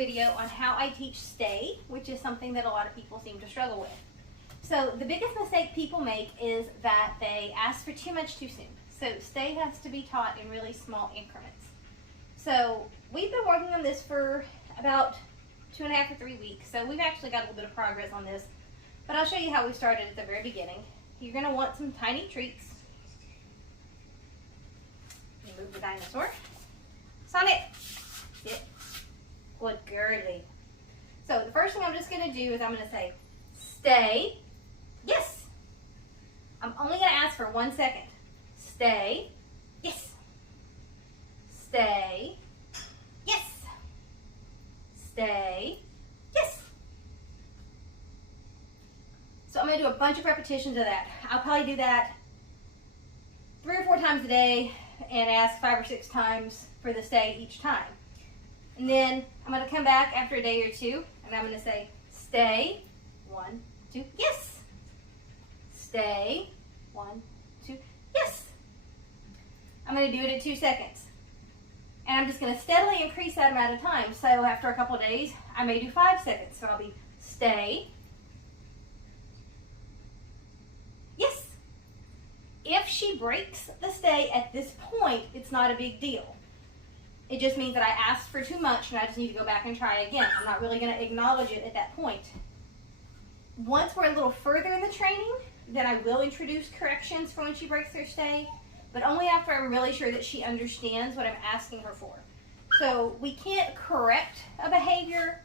video on how I teach stay, which is something that a lot of people seem to struggle with. So the biggest mistake people make is that they ask for too much too soon. So stay has to be taught in really small increments. So we've been working on this for about 2.5 or 3 weeks. So we've actually got a little bit of progress on this, but I'll show you how we started at the very beginning. You're going to want some tiny treats. Move the dinosaur. Sonic, sit. Good girly. So the first thing I'm just going to do is I'm going to say, stay. Yes. I'm only going to ask for 1 second. Stay. Yes. Stay. Yes. Stay. Yes. So I'm going to do a bunch of repetitions of that. I'll probably do that 3 or 4 times a day and ask 5 or 6 times for the stay each time. And then I'm going to come back after a day or two and I'm going to say, stay. 1, 2, yes. Stay. 1, 2, yes. I'm going to do it at 2 seconds. And I'm just going to steadily increase that amount of time. So after a couple of days, I may do 5 seconds. So I'll be stay. Yes. If she breaks the stay at this point, it's not a big deal. It just means that I asked for too much and I just need to go back and try again. I'm not really going to acknowledge it at that point. Once we're a little further in the training, then I will introduce corrections for when she breaks her stay, but only after I'm really sure that she understands what I'm asking her for. So we can't correct a behavior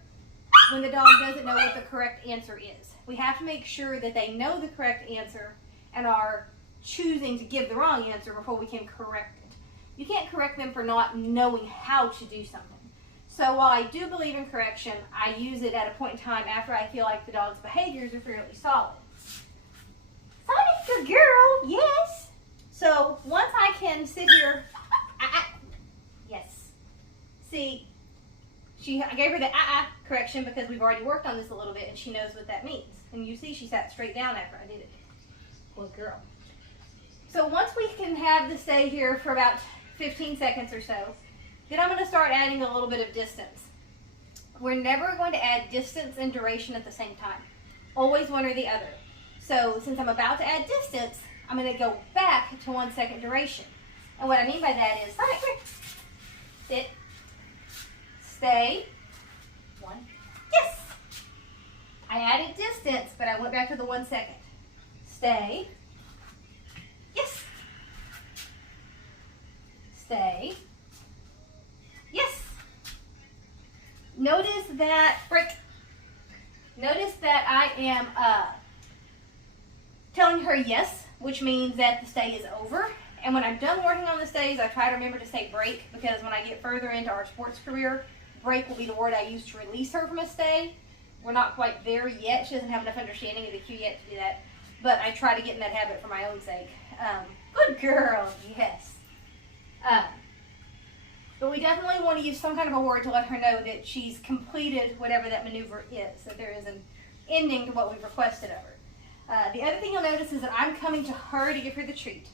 when the dog doesn't know what the correct answer is. We have to make sure that they know the correct answer and are choosing to give the wrong answer before we can correct it. You can't correct them for not knowing how to do something. So while I do believe in correction, I use it at a point in time after I feel like the dog's behaviors are fairly solid. Sonic, good girl, yes. So once I can sit here, yes. See, I gave her the correction because we've already worked on this a little bit and she knows what that means. And you see she sat straight down after I did it. Good girl. So once we can have the stay here for about 15 seconds or so, then I'm going to start adding a little bit of distance. We're never going to add distance and duration at the same time. Always one or the other. So since I'm about to add distance, I'm going to go back to 1 second duration. And what I mean by that is, Sonic, sit, stay, 1, yes. I added distance, but I went back to the 1 second. Stay, yes. Stay, yes. Notice that, Notice that I am telling her yes, which means that the stay is over. And when I'm done working on the stays, I try to remember to say break, because when I get further into our sports career, break will be the word I use to release her from a stay. We're not quite there yet. She doesn't have enough understanding of the cue yet to do that. But I try to get in that habit for my own sake. Good girl, yes. But we definitely want to use some kind of a word to let her know that she's completed whatever that maneuver is, that there is an ending to what we've requested of her. The other thing you'll notice is that I'm coming to her to give her the treat.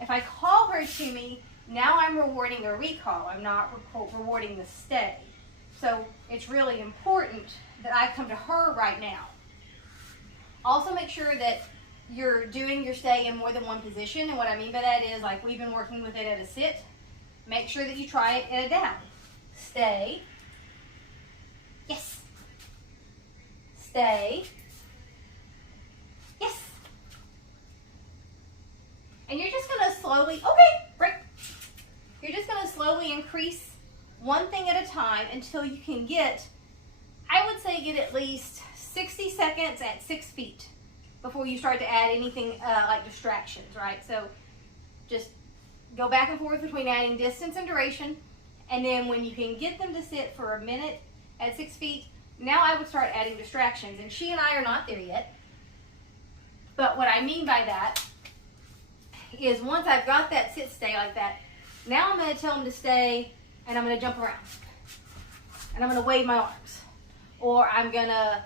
If I call her to me, now I'm rewarding a recall. I'm not rewarding the stay. So it's really important that I come to her right now. Also make sure that you're doing your stay in more than one position. And what I mean by that is, like we've been working with it at a sit, make sure that you try it at a down. Stay. Yes. Stay. Yes. And you're just going to slowly, okay, break. You're just going to slowly increase one thing at a time until you can get, I would say get at least 60 seconds at 6 feet before you start to add anything like distractions, right? So just go back and forth between adding distance and duration, and then when you can get them to sit for a minute at 6 feet, now I would start adding distractions. And she and I are not there yet, but what I mean by that is once I've got that sit stay like that, now I'm going to tell them to stay, and I'm going to jump around, and I'm going to wave my arms, or I'm going to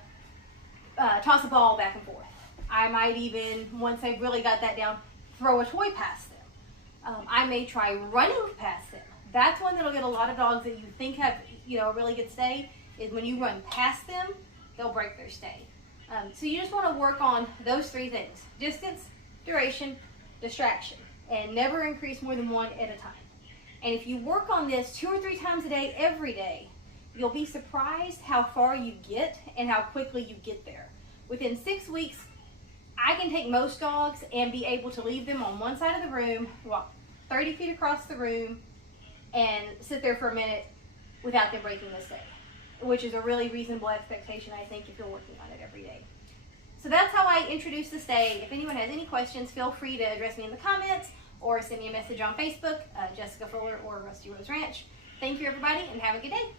toss a ball back and forth. I might even, once I've really got that down, throw a toy past them. I may try running past them. That's one that'll get a lot of dogs that you think have, a really good stay, is when you run past them, they'll break their stay. So you just want to work on those 3 things: distance, duration, distraction, and never increase more than 1 at a time. And if you work on this 2 or 3 times a day, every day, you'll be surprised how far you get and how quickly you get there. Within 6 weeks, I can take most dogs and be able to leave them on one side of the room, walk 30 feet across the room, and sit there for a minute without them breaking the stay, which is a really reasonable expectation, I think, if you're working on it every day. So that's how I introduce the stay. If anyone has any questions, feel free to address me in the comments or send me a message on Facebook, Jessica Fuller or Rusty Rose Ranch. Thank you, everybody, and have a good day.